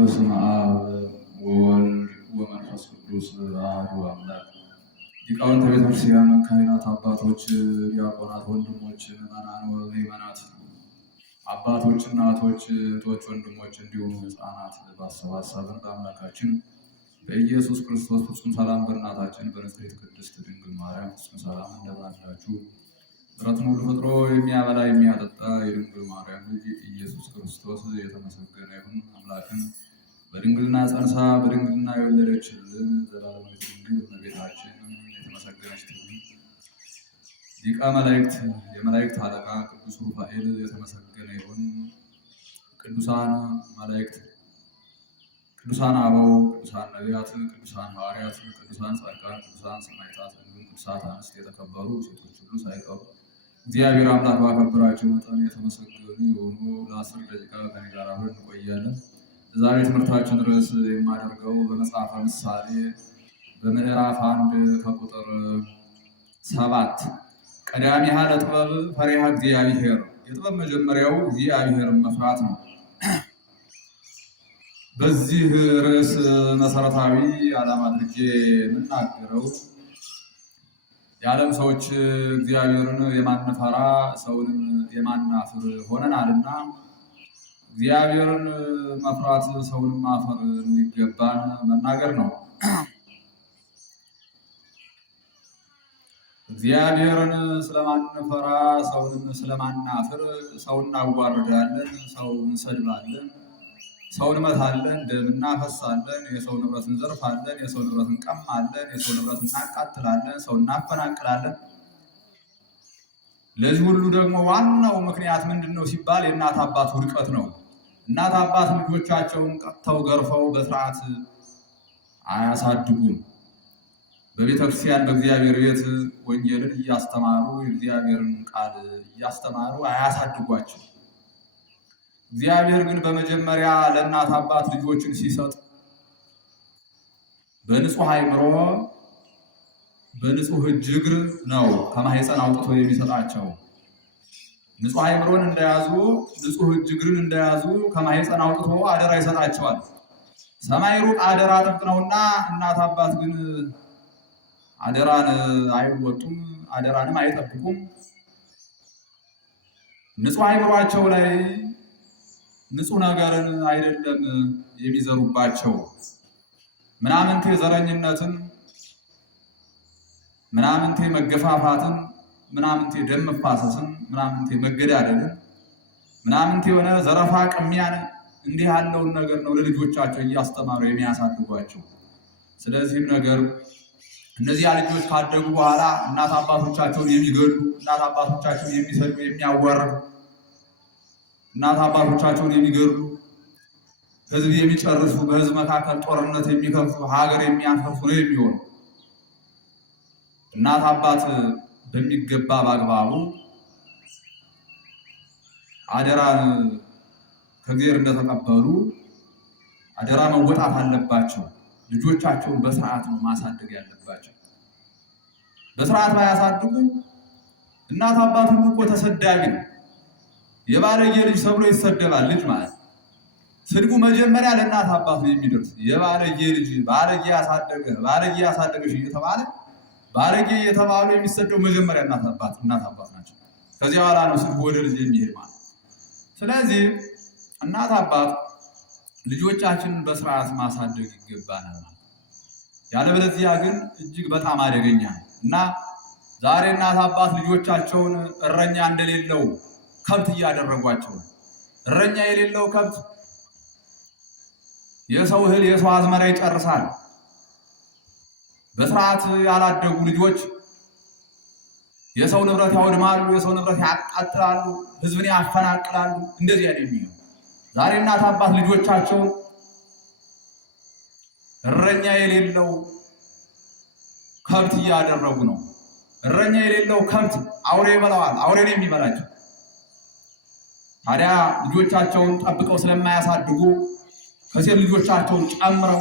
በስመ አብ ወወልድ ወመንፈስ ቅዱስ አሐዱ አምላክ። ሊቃውንተ ቤተክርስቲያን፣ ካህናት፣ አባቶች፣ ዲያቆናት፣ ወንድሞች፣ ምዕመናን ወምዕመናት፣ አባቶች፣ እናቶች፣ እህቶች፣ ወንድሞች እንዲሁም ሕፃናት ባሰባሰበን በአምላካችን በኢየሱስ ክርስቶስ ፍጹም ሰላም በእናታችን በንጽሕት ቅድስት ድንግል ማርያም ፍጹም ሰላም እንደምን አላችሁ? ፍጥረትን ሁሉ ፈጥሮ የሚያበላ የሚያጠጣ የድንግል ማርያም ልጅ ኢየሱስ ክርስቶስ የተመሰገነ ይሁን። አምላክን በድንግልና ጸንሳ በድንግልና የወለደችልን ዘላለማዊት ድንግል እመቤታችን የተመሰገነች ትሁን። ሊቀ መላእክት የመላእክት አለቃ ቅዱስ ሩፋኤል የተመሰገነ ይሁን። ቅዱሳን መላእክት፣ ቅዱሳን አበው፣ ቅዱሳን ነቢያት፣ ቅዱሳን ሐዋርያት፣ ቅዱሳን ጻድቃን፣ ቅዱሳን ሰማዕታት፣ ቅዱሳት አንስት የተከበሩ ሴቶች ሁሉ ሳይቀሩ እግዚአብሔር አምላክ ባከበራቸው መጠን የተመሰገኑ የሆኑ ለ10 ደቂቃ ከኔ ጋር አብረን እንቆያለን። ዛሬ ትምህርታችን ርዕስ የማደርገው በመጽሐፈ ምሳሌ በምዕራፍ 1 ከቁጥር 7 ቀዳሚሃ ለጥበብ ፈሪሃ እግዚአብሔር፣ የጥበብ መጀመሪያው እግዚአብሔርን መፍራት ነው። በዚህ ርዕስ መሰረታዊ ዓላማ አድርጌ የምናገረው የዓለም ሰዎች እግዚአብሔርን የማንፈራ ሰውንም የማናፍር ሆነናልና እግዚአብሔርን መፍራት ሰውንም ማፈር እንዲገባን መናገር ነው። እግዚአብሔርን ስለማንፈራ ሰውንም ስለማናፍር ሰውን እናዋርዳለን፣ ሰውን እንሰድባለን፣ ሰውን እንመታለን፣ ደም እናፈሳለን፣ የሰው ንብረት እንዘርፋለን፣ የሰው ንብረት እንቀማለን፣ የሰው ንብረት እናቃጥላለን፣ ሰው እናፈናቅላለን። ለዚህ ሁሉ ደግሞ ዋናው ምክንያት ምንድን ነው ሲባል የእናት አባት ውድቀት ነው። እናት አባት ልጆቻቸውን ቀጥተው ገርፈው በስርዓት አያሳድጉም። በቤተክርስቲያን በእግዚአብሔር ቤት ወንጌልን እያስተማሩ የእግዚአብሔርን ቃል እያስተማሩ አያሳድጓቸው። እግዚአብሔር ግን በመጀመሪያ ለእናት አባት ልጆችን ሲሰጥ በንጹህ አእምሮ በንጹህ እጅ እግር ነው ከማህፀን አውጥቶ የሚሰጣቸው። ንጹህ አእምሮን እንደያዙ ንጹህ እጅ እግርን እንደያዙ ከማህፀን አውጥቶ አደራ ይሰጣቸዋል። ሰማይ ሩቅ አደራ ጥብቅ ነውና እናት አባት ግን አደራን አይወጡም፣ አደራንም አይጠብቁም። ንጹህ አእምሯቸው ላይ ንጹህ ነገርን አይደለም የሚዘሩባቸው። ምናምንቴ ዘረኝነትን፣ ምናምንቴ መገፋፋትን፣ ምናምንቴ ደም መፋሰስን፣ ምናምንቴ መገዳደልን፣ ምናምንቴ የሆነ ዘረፋ ቅሚያን እንዲህ ያለውን ነገር ነው ለልጆቻቸው እያስተማሩ የሚያሳድጓቸው። ስለዚህም ነገር እነዚያ ልጆች ካደጉ በኋላ እናት አባቶቻቸውን የሚገሉ፣ እናት አባቶቻቸውን የሚሰዱ፣ የሚያዋርዱ፣ እናት አባቶቻቸውን የሚገሉ፣ ሕዝብ የሚጨርሱ፣ በሕዝብ መካከል ጦርነት የሚከፍቱ፣ ሀገር የሚያፈርሱ ነው የሚሆኑ። እናት አባት በሚገባ በአግባቡ አደራን ከእግዚአብሔር እንደተቀበሉ አደራ መወጣት አለባቸው። ልጆቻቸውን በስርዓት ነው ማሳደግ ያለባቸው። በስርዓት ባያሳድጉ እናት አባት ሁሉ እኮ ተሰዳቢ ነው። የባለጌ ልጅ ተብሎ ይሰደባል። ልጅ ማለት ስድቡ መጀመሪያ ለእናት አባት ነው የሚደርስ። የባለጌ ልጅ፣ ባለጌ ያሳደገ፣ ባለጌ ያሳደገሽ እየተባለ ባለጌ እየተባሉ የሚሰደው መጀመሪያ እናት አባት ናቸው። ከዚያ በኋላ ነው ስድቡ ወደ ልጅ የሚሄድ ማለት። ስለዚህ እናት አባት ልጆቻችንን በስርዓት ማሳደግ ይገባናል። ያለበለዚያ ግን እጅግ በጣም አደገኛ ነው እና ዛሬ እናት አባት ልጆቻቸውን እረኛ እንደሌለው ከብት እያደረጓቸው ነው። እረኛ የሌለው ከብት የሰው እህል የሰው አዝመራ ይጨርሳል። በስርዓት ያላደጉ ልጆች የሰው ንብረት ያወድማሉ፣ የሰው ንብረት ያቃጥላሉ፣ ሕዝብን ያፈናቅላሉ። እንደዚህ የሚሆነው ዛሬ እናት አባት ልጆቻቸውን እረኛ የሌለው ከብት እያደረጉ ነው። እረኛ የሌለው ከብት አውሬ ይበላዋል፣ አውሬ ነው የሚበላቸው። ታዲያ ልጆቻቸውን ጠብቀው ስለማያሳድጉ ከሴት ልጆቻቸውን ጨምረው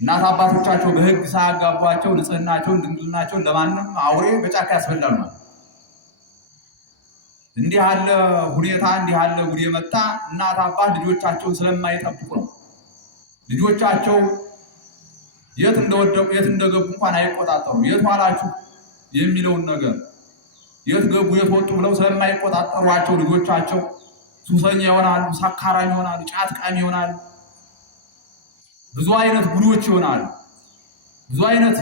እናት አባቶቻቸው በሕግ ሳያጋቧቸው ንጽህናቸውን ድንግልናቸውን ለማንም አውሬ በጫካ ያስበላሉ። እንዲህ ያለ ሁኔታ እንዲህ ያለ ጉድ የመጣ እናት አባት ልጆቻቸውን ስለማይጠብቁ ነው። ልጆቻቸው የት እንደወደቁ የት እንደገቡ እንኳን አይቆጣጠሩም። የት ዋላችሁ የሚለውን ነገር የት ገቡ የት ወጡ ብለው ስለማይቆጣጠሯቸው ልጆቻቸው ሱሰኛ ይሆናሉ፣ ሰካራም ይሆናሉ፣ ጫት ቃሚ ይሆናሉ፣ ብዙ አይነት ጉዶች ይሆናሉ፣ ብዙ አይነት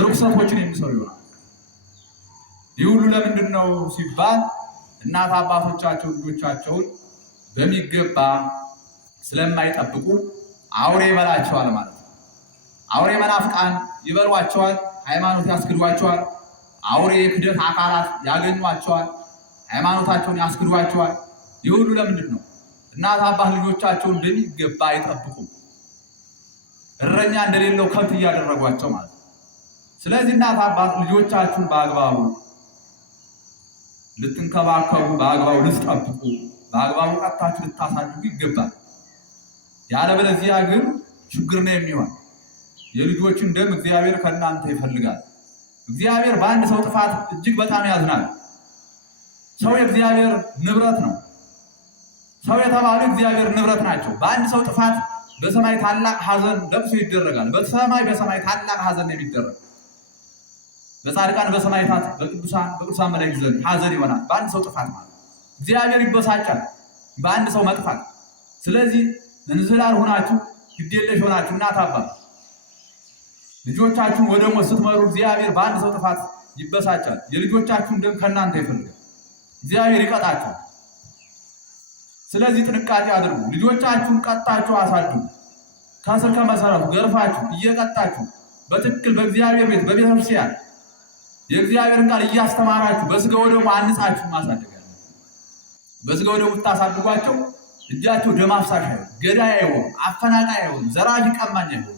ርኩሰቶችን የሚሰሩ ይሆናሉ። ይህ ሁሉ ለምንድን ነው ሲባል እናት አባቶቻቸው ልጆቻቸውን በሚገባ ስለማይጠብቁ አውሬ ይበላቸዋል ማለት ነው። አውሬ መናፍቃን ይበሏቸዋል፣ ሃይማኖት ያስክዷቸዋል። አውሬ የክደት አካላት ያገኟቸዋል፣ ሃይማኖታቸውን ያስክዷቸዋል። ይህ ሁሉ ለምንድን ነው? እናት አባት ልጆቻቸውን በሚገባ አይጠብቁም። እረኛ እንደሌለው ከብት እያደረጓቸው ማለት ነው። ስለዚህ እናት አባት ልጆቻችሁን በአግባቡ ልትንከባከቡ፣ በአግባቡ ልትጠብቁ፣ በአግባቡ ቀጥታችሁ ልታሳድጉ ይገባል። ያለበለዚያ ግን ችግር ነው የሚሆን። የልጆችን ደም እግዚአብሔር ከእናንተ ይፈልጋል። እግዚአብሔር በአንድ ሰው ጥፋት እጅግ በጣም ያዝናል። ሰው የእግዚአብሔር ንብረት ነው። ሰው የተባሉ እግዚአብሔር ንብረት ናቸው። በአንድ ሰው ጥፋት በሰማይ ታላቅ ሐዘን ለቅሶ ይደረጋል። በሰማይ ታላቅ ሐዘን የሚደረግ በጻድቃን በሰማዕታት በቅዱሳን መላእክት ዘንድ ሐዘን ይሆናል። በአንድ ሰው ጥፋት ማለት እግዚአብሔር ይበሳጫል በአንድ ሰው መጥፋት። ስለዚህ እንዝላል ሆናችሁ ግዴለሽ ሆናችሁ እናት አባት ልጆቻችሁን ወደ ሞት ስትመሩ እግዚአብሔር በአንድ ሰው ጥፋት ይበሳጫል። የልጆቻችሁን ደም ከእናንተ ይፈልጋል። እግዚአብሔር ይቀጣችኋል። ስለዚህ ጥንቃቄ አድርጉ። ልጆቻችሁን ቀጣችሁ አሳድጉ። ከስር ከመሰረቱ ገርፋችሁ እየቀጣችሁ በትክክል በእግዚአብሔር ቤት በቤተክርስቲያን የእግዚአብሔርን ቃል እያስተማራችሁ በስጋ ወደሙ አንጻችሁ ማሳደግ አለ። በስጋ ወደሙ ታሳድጓቸው እጃቸው ደም አፍሳሽ አይሆን፣ ገዳይ አይሆን፣ አፈናቃይ አይሆን፣ ዘራፊ ቀማኛ አይሆን።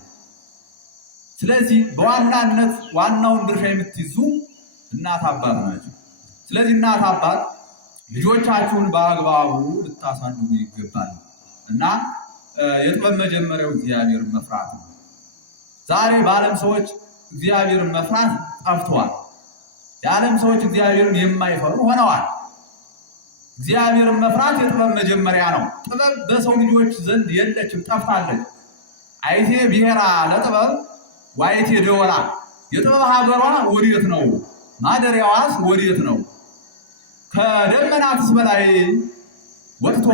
ስለዚህ በዋናነት ዋናውን ድርሻ የምትይዙ እናት አባት ናቸው። ስለዚህ እናት አባት ልጆቻችሁን በአግባቡ ልታሳድጉ ይገባል እና የጥበብ መጀመሪያው እግዚአብሔርን መፍራት ነው። ዛሬ በዓለም ሰዎች እግዚአብሔርን መፍራት ጠፍተዋል። የዓለም ሰዎች እግዚአብሔርን የማይፈሩ ሆነዋል። እግዚአብሔርን መፍራት የጥበብ መጀመሪያ ነው። ጥበብ በሰው ልጆች ዘንድ የለችም፣ ጠፍታለች። አይቴ ብሔራ ለጥበብ ዋይቴ ደወላ። የጥበብ ሀገሯ ወዴት ነው? ማደሪያዋስ ወዴት ነው? ከደመናትስ በላይ ወጥቶ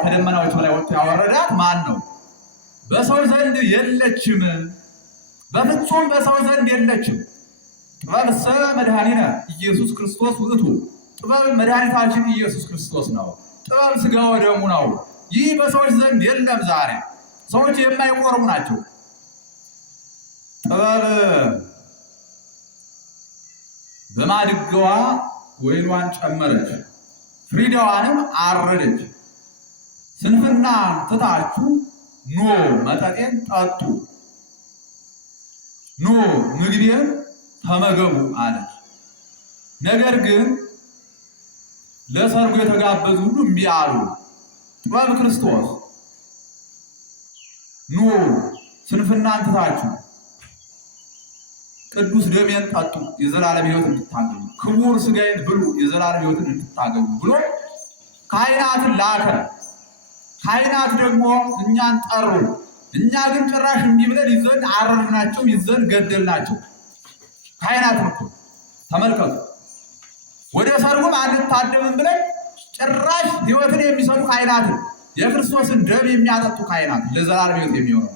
ከደመናዎች በላይ ወጥቶ ያወረዳት ማን ነው? በሰው ዘንድ የለችም፣ በፍጹም በሰው ዘንድ የለችም። ጥበብሰ መድኃኒነ ኢየሱስ ክርስቶስ ውእቱ። ጥበብ መድኃኒታችን ኢየሱስ ክርስቶስ ነው። ጥበብ ሥጋ ወደሙ ነው። ይህ በሰዎች ዘንድ የለም። ዛሬ ሰዎች የማይቆርቡ ናቸው። ጥበብ በማድጋዋ ወይኗን ጨመረች፣ ፍሪዳዋንም አረደች። ስንፍና ትታችሁ ኑ መጠጤን ጠጡ፣ ኑ ምግቤን ተመገቡ አለች። ነገር ግን ለሰርጉ የተጋበዙ ሁሉ እምቢ አሉ። ጥበብ ክርስቶስ ኑ ስንፍናን ትታችሁ ቅዱስ ደሜን ጠጡ የዘላለም ሕይወት እንድታገኙ፣ ክቡር ሥጋዬን ብሉ የዘላለም ሕይወትን እንድታገኙ ብሎ ካህናትን ላከ። ካህናት ደግሞ እኛን ጠሩ። እኛ ግን ጭራሽ እምቢ ብለን ይዘን አረድናቸው፣ ይዘን ገደልናቸው። ካህናትን እኮ ተመልከቱ። ወደ ሰርጉም አንታደምም ብለን ጭራሽ ሕይወትን የሚሰጡ ካህናትን፣ የክርስቶስን ደም የሚያጠጡ ካህናት ለዘላለም ሕይወት የሚሆነው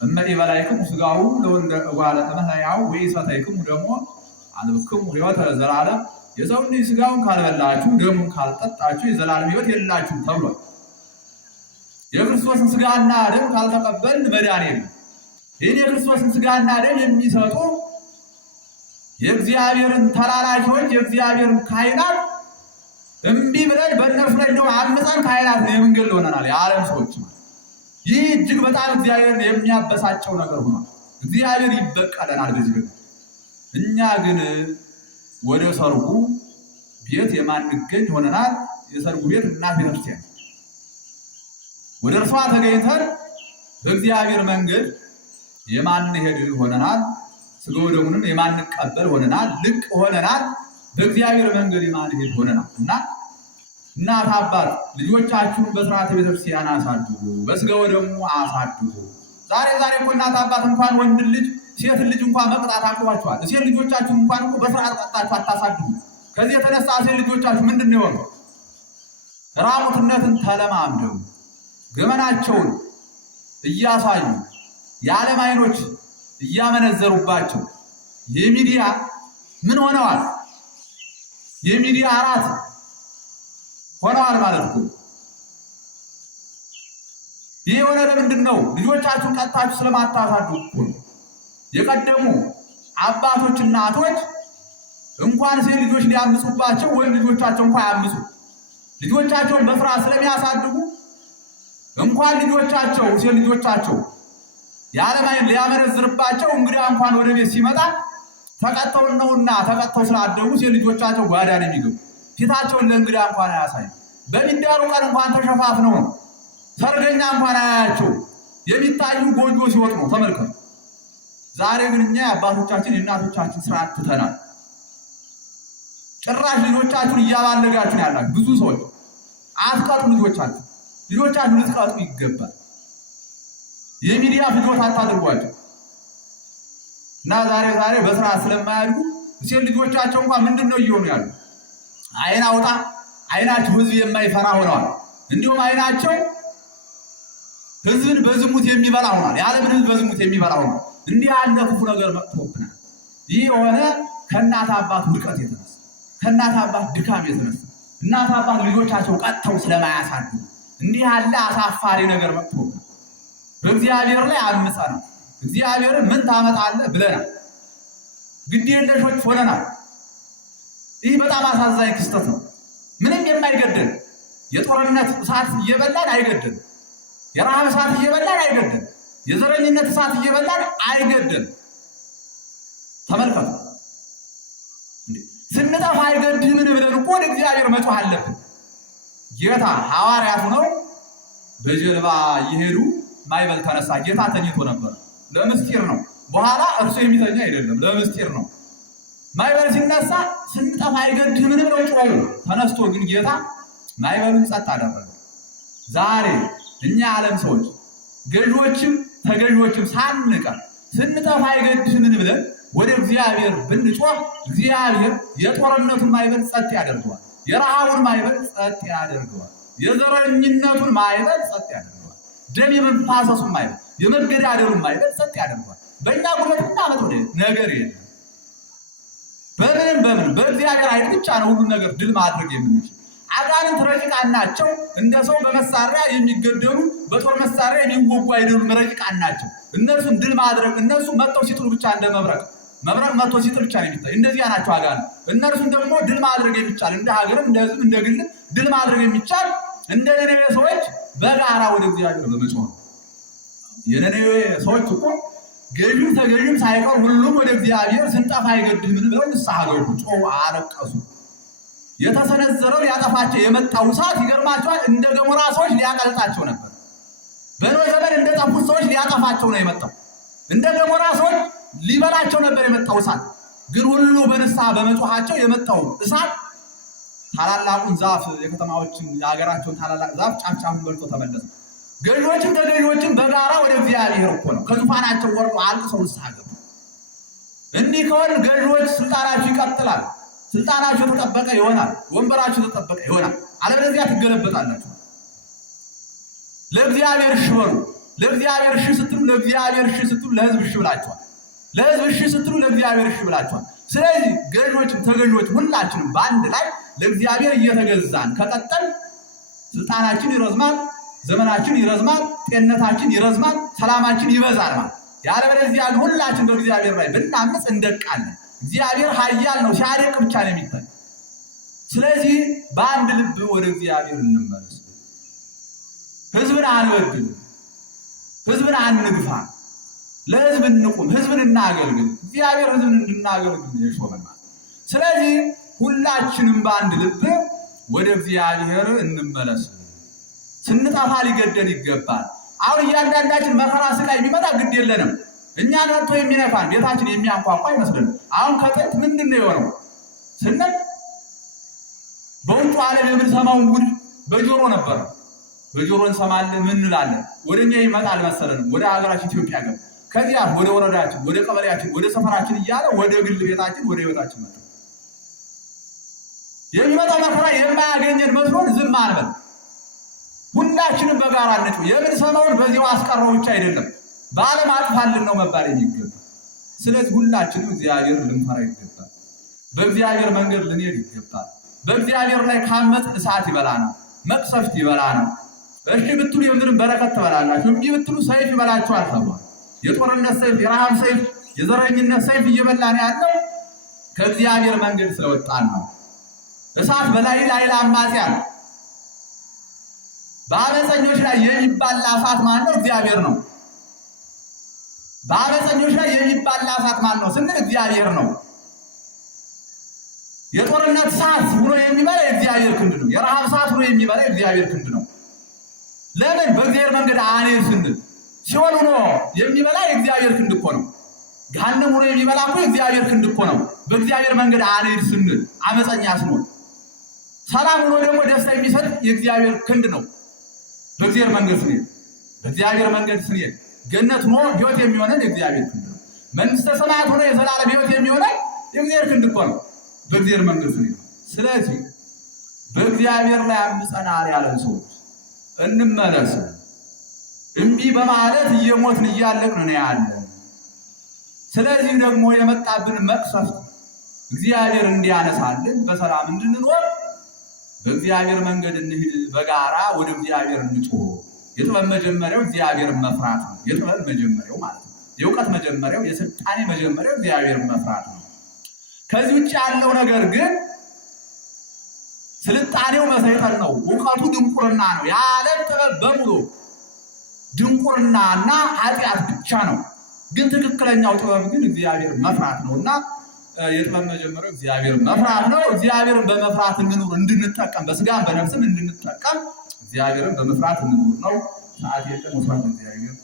እመዲ በላይክሙ ሥጋው ለወልደ እጓለ እመሕያው ወኢሰተይክሙ ደግሞ አልብክሙ ሕይወተ ዘላለም። የሰው ልጅ ሥጋውን ካልበላችሁ ደሙን ካልጠጣችሁ የዘላለም ሕይወት የላችሁም ተብሏል። የክርስቶስን ሥጋና ደም ካልተቀበልን መዳን የለም። ይህን የክርስቶስን ሥጋና ደም የሚሰጡ የእግዚአብሔርን ተላላኪዎች የእግዚአብሔርን ካህናት እምቢ ብለን በእነርሱ ላይ እንደው አምፀን ካህናት የምንገል ሆነናል። የዓለም ሰዎች ይህ እጅግ በጣም እግዚአብሔርን የሚያበሳጨው ነገር ሆኗል። እግዚአብሔር ይበቀለናል በዚህ ደግሞ። እኛ ግን ወደ ሰርጉ ቤት የማንገኝ ሆነናል። የሰርጉ ቤት እናት ቤተክርስቲያን ወደ እርሷ ተገኝተን በእግዚአብሔር መንገድ የማንሄድ ሆነናል። ሥጋ ወደሙንም የማንቀበል ሆነናል። ልቅ ሆነናል። በእግዚአብሔር መንገድ የማንሄድ ሆነናል እና እናት አባት ልጆቻችሁን በሥርዓተ ቤተክርስቲያን አሳድጉ፣ በሥጋው ደግሞ አሳድጉ። ዛሬ እኮ እናት አባት እንኳን ወንድ ልጅ ሴት ልጅ እንኳን መቅጣት አቅቷቸዋል። ሴት ልጆቻችሁን እንኳን እኮ በሥርዓት ቀጣችሁ አታሳድጉ። ከዚህ የተነሳ ሴት ልጆቻችሁ ምንድን ነው የሆነው? ራቁትነትን ተለማምደው ገመናቸውን እያሳዩ የዓለም አይኖች እያመነዘሩባቸው የሚዲያ ምን ሆነዋል? የሚዲያ አራት ሆነዋል ማለት ነው። ይህ የሆነ ለምንድን ነው? ልጆቻችሁን ቀጣችሁ ስለማታሳድጉ እኮ ነው። የቀደሙ አባቶች እናቶች እንኳን ሴት ልጆች ሊያምፁባቸው ወይም ልጆቻቸው እንኳን ያምፁ ልጆቻቸውን በፍርሃት ስለሚያሳድጉ እንኳን ልጆቻቸው ሴት ልጆቻቸው የዓለም አይን ሊያመነዝርባቸው እንግዲህ እንኳን ወደ ቤት ሲመጣ ተቀጥተው ነውና ተቀጥተው ስላደጉ ሴት ልጆቻቸው ጓዳ ነው የሚገቡ። ፊታቸውን ለእንግዳ እንኳን አያሳዩ። በሚዳሩ ቀን እንኳን ተሸፋፍነው ነው። ሰርገኛ እንኳን አያያቸው። የሚታዩ ጎጆ ሲወጡ ነው። ተመልከቱ። ዛሬ ግን እኛ የአባቶቻችን የእናቶቻችን ስርዓት ትተናል። ጭራሽ ልጆቻችሁን እያባለጋችሁ ነው ያላችሁ ብዙ ሰዎች። አትቀጡ ልጆቻችሁን ልትቀጡ ይገባል። የሚዲያ ፍጆታ አታድርጓቸው እና ዛሬ በስርዓት ስለማያድጉ ሴት ልጆቻቸው እንኳን ምንድን ነው እየሆኑ ያሉ? አይን አውጣ አይናቸው ህዝብ የማይፈራ ሆነዋል። እንዲሁም አይናቸው ህዝብን በዝሙት የሚበላ ሆኗል። የዓለምን ህዝብ በዝሙት የሚበላ ሆኗል። እንዲህ ያለ ክፉ ነገር መጥቶብናል። ይህ የሆነ ከእናት አባት ውድቀት የተነሳ ከእናት አባት ድካም የተነሳ እናት አባት ልጆቻቸው ቀጥተው ስለማያሳድጉ እንዲህ ያለ አሳፋሪ ነገር መጥቶብናል። በእግዚአብሔር ላይ አምፀናል። እግዚአብሔርን ምን ታመጣለህ ብለናል። ግድ የለሾች ሆነናል። ይህ በጣም አሳዛኝ ክስተት ነው። ምንም የማይገድል የጦርነት እሳት እየበላን አይገድል፣ የረሃብ እሳት እየበላን አይገድል፣ የዘረኝነት እሳት እየበላን አይገድል። ተመልከቱ። ስንጠፋ አይገድምን ብለን እኮ ወደ እግዚአብሔር መጮህ አለብን። ጌታ ሐዋርያቱ ነው በጀልባ እየሄዱ ማዕበል ተነሳ። ጌታ ተኝቶ ነበር። ለምስጢር ነው። በኋላ እርሱ የሚተኛ አይደለም፣ ለምስጢር ነው። ማዕበል ሲነሳ ስንጠፋ አይገድምን ብለው ጮሁ። ተነስቶ ግን ጌታ ማዕበሉን ጸጥ አደረገ። ዛሬ እኛ ዓለም ሰዎች ገዢዎችም ተገዢዎችም ሳንቀር ስንጠፋ አይገድምን ብለን ወደ እግዚአብሔር ብንጮህ እግዚአብሔር የጦርነቱን ማዕበል ጸጥ ያደርገዋል። የረሃቡን ማዕበል ጸጥ ያደርገዋል። የዘረኝነቱን ማዕበል ጸጥ ያደርገዋል። ደም የመፋሰሱን ማዕበል የመገዳደሉን ማዕበል ጸጥ ያደርገዋል። በእኛ ጉልበት ምናመጣው ነገር የለም። በምን በእግዚአብሔር ኃይል ብቻ ነው ሁሉን ነገር ድል ማድረግ የምንችል። አጋንንት ረቂቃን ናቸው። እንደ ሰው በመሳሪያ የሚገደሉ በጦር መሳሪያ የሚወጉ አይደሉም። ረቂቃን ናቸው። እነሱን ድል ማድረግ እነሱ መጥተው ሲጥሉ ብቻ እንደ መብረቅ መጥቶ ሲጥል ብቻ ነው የሚታይ። እንደዚያ ናቸው አጋንንት። እነርሱን ደግሞ ድል ማድረግ የሚቻል እንደ ሀገርም እንደ ሕዝብ እንደ ግል ድል ማድረግ የሚቻል እንደ ነነዌ ሰዎች በጋራ ወደ እግዚአብሔር በመጮህ ነው። የነነዌ ሰዎች እኮ ገዥም ተገዥም ሳይቀር ሁሉም ወደ እግዚአብሔር ስንጠፋ አይገድምን ብለው ንስሐ ገቡ፣ ጮሁ፣ አለቀሱ። የተሰነዘረው ሊያጠፋቸው የመጣው እሳት ይገርማቸዋል። እንደ ገሞራ ሰዎች ሊያቀልጣቸው ነበር። በኖህ ዘመን እንደ ጠፉት ሰዎች ሊያጠፋቸው ነው የመጣው። እንደ ገሞራ ሰዎች ሊበላቸው ነበር የመጣው እሳት። ግን ሁሉ በንስሐ በመጮኻቸው የመጣው እሳት ታላላቁን ዛፍ የከተማዎችን የሀገራቸውን ታላላቅ ዛፍ ጫፍጫፉን በልቶ ተመለሰ። ገዢዎችም ተገዢዎችም በጋራ ወደ እግዚአብሔር እኮ ነው ከዙፋናቸው ወርዶ አልቅሰው ንስሐ ገቡ። እንዲህ ከሆነ ገዢዎች ስልጣናችሁ ይቀጥላል። ስልጣናችሁ ተጠበቀ ይሆናል። ወንበራችሁ ተጠበቀ ይሆናል። አለበለዚያ ትገለበጣላችሁ። ለእግዚአብሔር እሺ በሉ። ለእግዚአብሔር እሺ ስትሉ ለእግዚአብሔር እሺ ስትሉ ለሕዝብ እሺ ብላችኋል። ለሕዝብ እሺ ስትሉ ለእግዚአብሔር እሺ ብላችኋል። ስለዚህ ገዢዎችም ተገዢዎችም ሁላችንም በአንድ ላይ ለእግዚአብሔር እየተገዛን ከቀጠል ስልጣናችን ይረዝማል፣ ዘመናችን ይረዝማል፣ ጤንነታችን ይረዝማል፣ ሰላማችን ይበዛል ማለት። ያለበለዚያ ሁላችን በእግዚአብሔር ላይ ብናምፅ እንደቃለን። እግዚአብሔር ኃያል ነው፣ ሲያደቅ ብቻ ነው የሚታይ። ስለዚህ በአንድ ልብ ወደ እግዚአብሔር እንመለስ። ሕዝብን አንበድል፣ ሕዝብን አንግፋ፣ ለሕዝብ እንቁም፣ ሕዝብን እናገልግል። እግዚአብሔር ሕዝብን እንድናገልግል የሾመናል። ስለዚህ ሁላችንም በአንድ ልብ ወደ እግዚአብሔር እንመለስ። ስንጠፋ ሊገደል ይገባል። አሁን እያንዳንዳችን መከራ ስቃይ ቢመጣ ግድ የለንም። እኛን መጥቶ የሚነካን ቤታችን የሚያንኳኳ አይመስልንም። አሁን ከጥንት ምንድን ነው የሆነው ስንል በውጭ ዓለም የምንሰማውን ጉድ በጆሮ ነበር። በጆሮ እንሰማለን፣ ምን እንላለን? ወደኛ ይመጣል መሰለንም ወደ ሀገራችን ኢትዮጵያ ገብ ከዚያ ወደ ወረዳችን፣ ወደ ቀበሌያችን፣ ወደ ሰፈራችን እያለ ወደ ግል ቤታችን፣ ወደ ህይወታችን መጣ። የሚመጣው መከራ የማያገኘን መስሎን ዝም አንበል። ሁላችንም በጋራ እንጩ። የምንሰማውን በዚያው አስቀረው ብቻ አይደለም በዓለም አጥፋልን ነው መባል የሚገባ። ስለዚህ ሁላችንም እግዚአብሔር ልንፈራ ይገባል። በእግዚአብሔር መንገድ ልንሄድ ይገባል። በእግዚአብሔር ላይ ካመጽ እሳት ይበላናል፣ መቅሰፍት ይበላናል። እሺ ብትሉ የምድርን በረከት ትበላላችሁ፣ እምቢ ብትሉ ሰይፍ ይበላችኋል ተብሏል። የጦርነት ሰይፍ፣ የረሃብ ሰይፍ፣ የዘረኝነት ሰይፍ እየበላን ያለው ከእግዚአብሔር መንገድ ስለወጣን ነው። እሳት በላይ ላይ አማጺያን በአመፀኞች ላይ የሚባላ እሳት ማን ነው? እግዚአብሔር ነው። በአመፀኞች ላይ የሚባላ እሳት ማን ነው ስንል እግዚአብሔር ነው። የጦርነት እሳት ሆኖ የሚበላ የእግዚአብሔር ክንድ ነው። የረሃብ እሳት ሆኖ የሚበላ የእግዚአብሔር ክንድ ነው። ለምን? በእግዚአብሔር መንገድ አንሄድ ስንል ሲኦል ሆኖ የሚበላ የእግዚአብሔር ክንድ እኮ ነው። ገሃነም ሆኖ የሚበላ እኮ የእግዚአብሔር ክንድ እኮ ነው። በእግዚአብሔር መንገድ አንሄድ ስንል አመፀኛ ስንሆን፣ ሰላም ሆኖ ደግሞ ደስታ የሚሰጥ የእግዚአብሔር ክንድ ነው። በእግዚአብሔር መንገድ ስንሄድ፣ በእግዚአብሔር መንገድ ስንሄድ ገነት ሆኖ ሕይወት የሚሆነን የእግዚአብሔር ክንድ ነው። መንግስተ ሰማያት ሆኖ የዘላለም ሕይወት የሚሆነን የእግዚአብሔር ክንድ እኮ ነው። በእግዚአብሔር መንገድ ስንሄድ። ስለዚህ በእግዚአብሔር ላይ አምፀናል ያለን ሰዎች እንመለስ። እምቢ በማለት እየሞትን እያለቅን ነው ያለን። ስለዚህ ደግሞ የመጣብን መቅሰፍት እግዚአብሔር እንዲያነሳልን በሰላም እንድንኖር በእግዚአብሔር መንገድ እንሂድ። በጋራ ወደ እግዚአብሔር እንጮህ። የጥበብ መጀመሪያው እግዚአብሔርን መፍራት ነው። የጥበብ መጀመሪያው ማለት ነው። የእውቀት መጀመሪያው፣ የስልጣኔ መጀመሪያው እግዚአብሔርን መፍራት ነው። ከዚህ ውጭ ያለው ነገር ግን ስልጣኔው መሰይጠን ነው። እውቀቱ ድንቁርና ነው። የዓለም ጥበብ በሙሉ ድንቁርናና ኃጢአት ብቻ ነው። ግን ትክክለኛው ጥበብ ግን እግዚአብሔር መፍራት ነውና የጥበብ መጀመሪያው እግዚአብሔር መፍራት ነው። እግዚአብሔርን በመፍራት እንኑር፣ እንድንጠቀም፣ በስጋም በነፍስም እንድንጠቀም እግዚአብሔርን በመፍራት እንኑር ነው። ሰዓት የለም። ወስብሐት ለእግዚአብሔር።